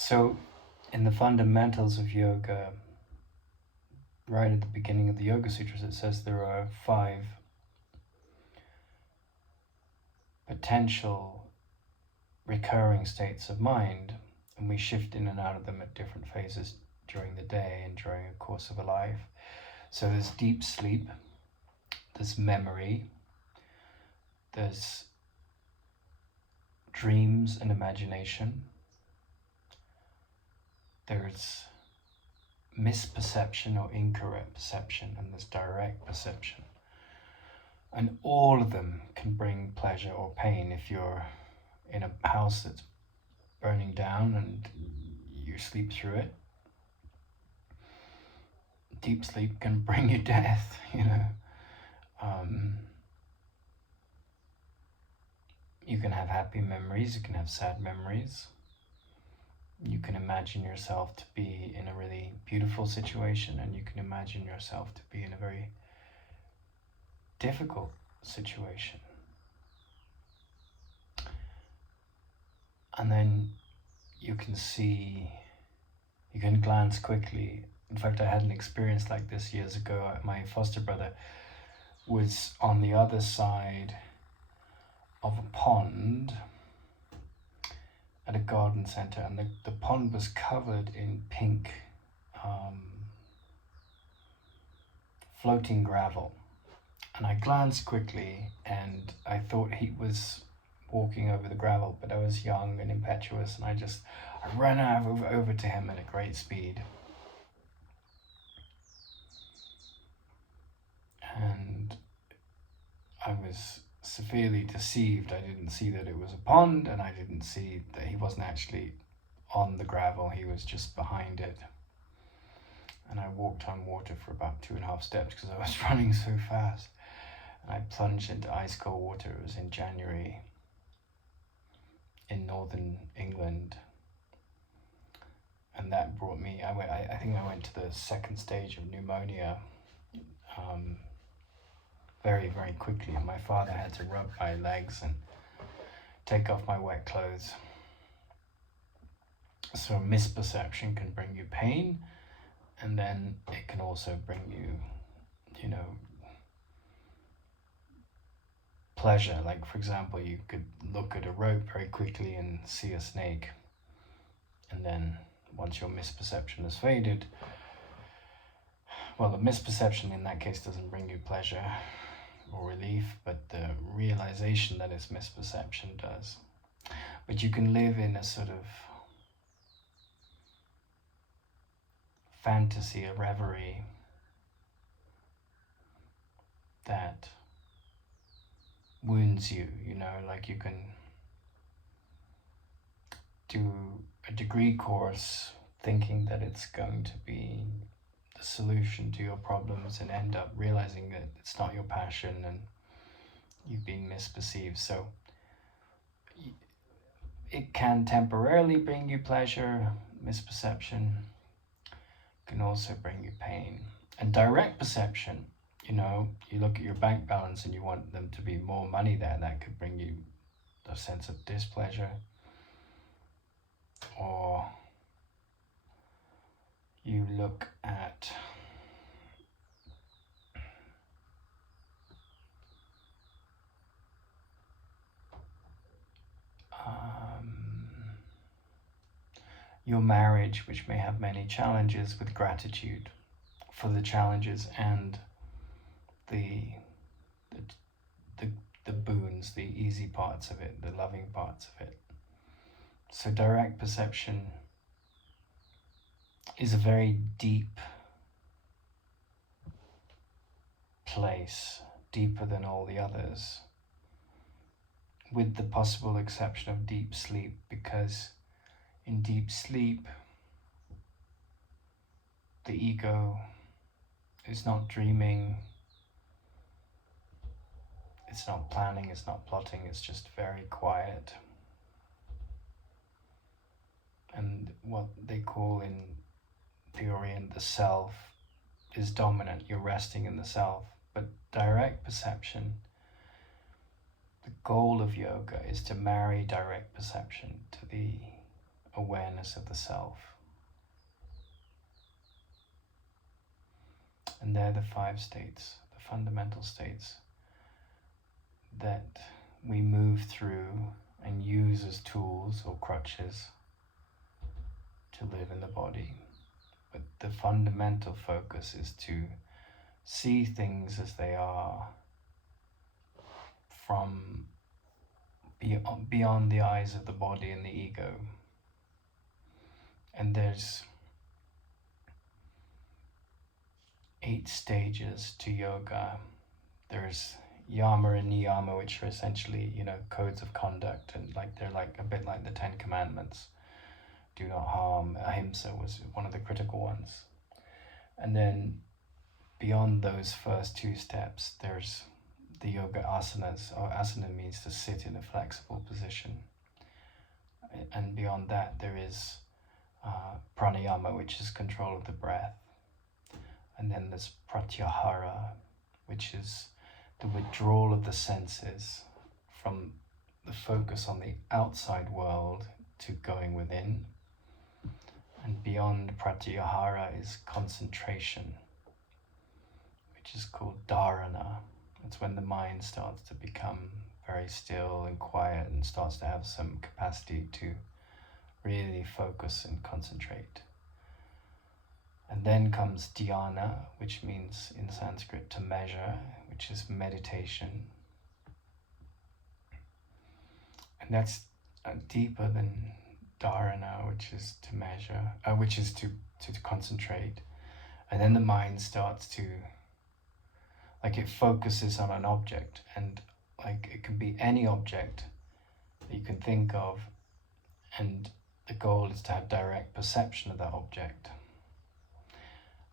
So, in the fundamentals of yoga, right at the beginning of the Yoga Sutras, it says there are 5 potential recurring states of mind, and we shift in and out of them at different phases during the day and during the course of a life. So there's deep sleep, there's memory, there's dreams and imagination, there's misperception or incorrect perception, and there's direct perception. And all of them can bring pleasure or pain. If you're in a house that's burning down and you sleep through it, deep sleep can bring you death, You can have happy memories, you can have sad memories. You can imagine yourself to be in a really beautiful situation, and you can imagine yourself to be in a very difficult situation. And then you can glance quickly. In fact, I had an experience like this years ago. My foster brother was on the other side of a pond at a garden center, and the pond was covered in pink floating gravel. And I glanced quickly and I thought he was walking over the gravel, but I was young and impetuous, and I ran over to him at a great speed. And I was severely deceived. I didn't see that it was a pond, and I didn't see that he wasn't actually on the gravel, he was just behind it. And I walked on water for about 2.5 steps because I was running so fast. And I plunged into ice cold water. It was in January in northern England. And that brought me, I think I went to the second stage of pneumonia very, very quickly. And my father had to rub my legs and take off my wet clothes. So misperception can bring you pain, and then it can also bring you, pleasure. Like, for example, you could look at a rope very quickly and see a snake, and then once your misperception has faded, well, the misperception in that case doesn't bring you pleasure or relief, but the realization that it's misperception does. But you can live in a sort of fantasy, a reverie that wounds you, like you can do a degree course thinking that it's going to be the solution to your problems and end up realizing that it's not your passion and you've been misperceived. So it can temporarily bring you pleasure. Misperception can also bring you pain. And direct perception, you look at your bank balance and you want them to be more money there, that could bring you a sense of displeasure. Or you look at your marriage, which may have many challenges, with gratitude for the challenges and the boons, the easy parts of it, the loving parts of it. So direct perception is a very deep place, deeper than all the others, with the possible exception of deep sleep, because in deep sleep, the ego is not dreaming, it's not planning, it's not plotting, it's just very quiet. And what they call in the Orient the self is dominant, you're resting in the self. But direct perception, the goal of yoga is to marry direct perception to the awareness of the self. And they're the 5 states, the fundamental states that we move through and use as tools or crutches to live in the body. But the fundamental focus is to see things as they are from beyond the eyes of the body and the ego. And there's 8 stages to yoga. There's yama and niyama, which are essentially, codes of conduct, and they're a bit like the 10 Commandments. Do not harm. Ahimsa was one of the critical ones. And then beyond those first 2 steps, there's the yoga asanas. Asana means to sit in a flexible position. And beyond that, there is pranayama, which is control of the breath. And then there's pratyahara, which is the withdrawal of the senses from the focus on the outside world to going within. And beyond pratyahara is concentration, which is called dharana. It's when the mind starts to become very still and quiet and starts to have some capacity to really focus and concentrate. And then comes dhyana, which means in Sanskrit to measure, which is meditation. And that's deeper than dharana, which is to measure, which is to concentrate. And then the mind starts to, it focuses on an object, and it can be any object that you can think of, and the goal is to have direct perception of that object.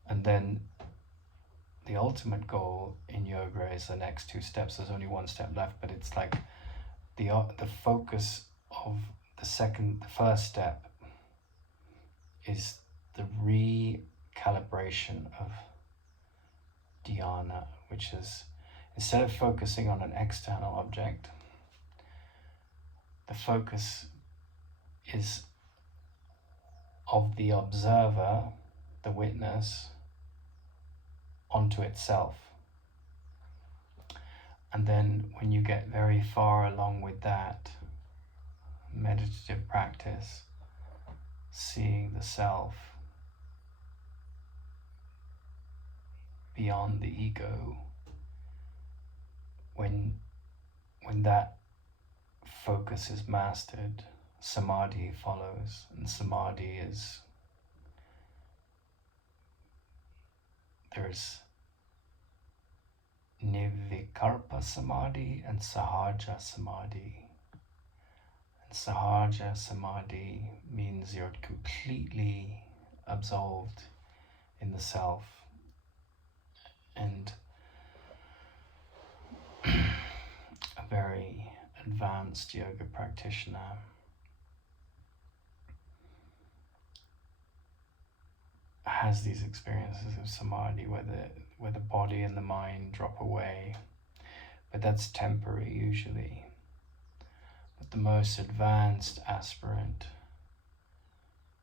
And then the ultimate goal in yoga is the next 2 steps. There's only 1 step left, but it's the focus of the first step is the recalibration of dhyana, which is, instead of focusing on an external object, the focus is of the observer, the witness, onto itself. And then when you get very far along with that meditative practice, seeing the self beyond the ego, when that focus is mastered, samadhi follows. And samadhi is, there's Nirvikalpa Samadhi and Sahaja Samadhi. And Sahaja Samadhi means you're completely absolved in the self. And a very advanced yoga practitioner has these experiences of samadhi where the body and the mind drop away, but that's temporary usually. But the most advanced aspirant,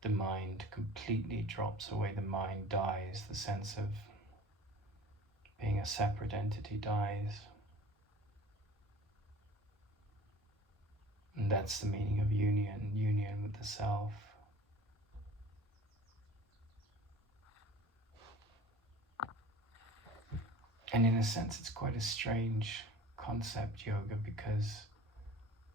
the mind completely drops away, the mind dies, the sense of being a separate entity dies. And that's the meaning of union with the self. And in a sense, it's quite a strange concept, yoga, because